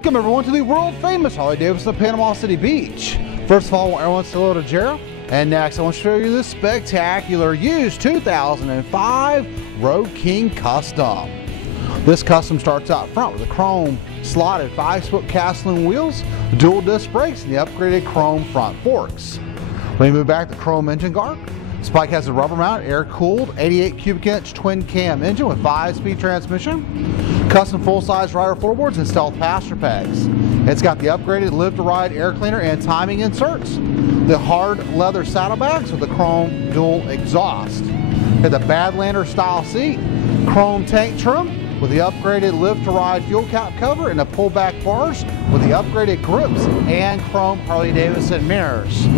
Welcome everyone to the world famous Harley-Davidson Panama City Beach. First of all, I want everyone to say hello to Jarrah. And next, I want to show you this spectacular used 2005 Road King Custom. This custom starts out front with the chrome slotted 5-spoke cast-aluminum wheels, dual disc brakes, and the upgraded chrome front forks. When we move back to the chrome engine guard, this bike has a rubber-mounted, air-cooled, 88 cubic inch twin-cam engine with 5-speed transmission, custom full-size rider floorboards, and stealth passenger pegs. It's got the upgraded live-to-ride air cleaner and timing inserts, the hard leather saddlebags with the chrome dual exhaust, the Badlander style seat, chrome tank trim with the upgraded live-to-ride fuel cap cover, and the pullback bars with the upgraded grips and chrome Harley-Davidson mirrors.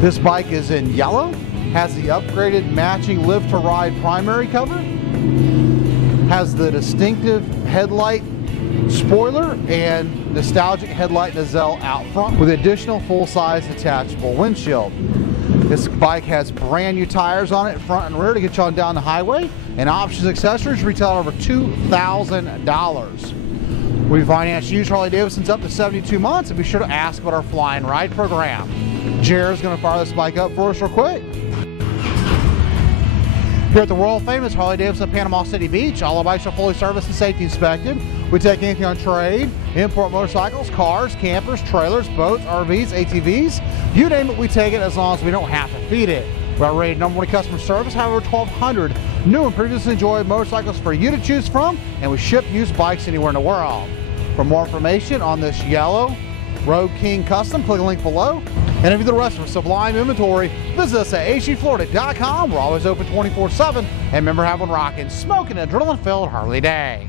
This bike is in yellow, has the upgraded matching live-to-ride primary cover, has the distinctive headlight spoiler and nostalgic headlight nacelle out front with additional full-size detachable windshield. This bike has brand new tires on it, front and rear, to get you on down the highway, and options accessories retail at over $2,000. We finance used Harley-Davidsons up to 72 months, and be sure to ask about our fly and ride program. Jarrah's going to fire this bike up for us real quick. Here at the world famous Harley-Davidson Panama City Beach, all our bikes are fully serviced and safety inspected. We take anything on trade, import motorcycles, cars, campers, trailers, boats, RVs, ATVs. You name it, we take it as long as we don't have to feed it. We're rated #1 customer service, have over 1,200 new and previously enjoyed motorcycles for you to choose from, and we ship used bikes anywhere in the world. For more information on this yellow Road King Custom, click the link below. And if you're the rest of our sublime inventory, visit us at hgflorida.com. We're always open 24/7. And remember, have one rockin', smoking, adrenaline-filled Harley day.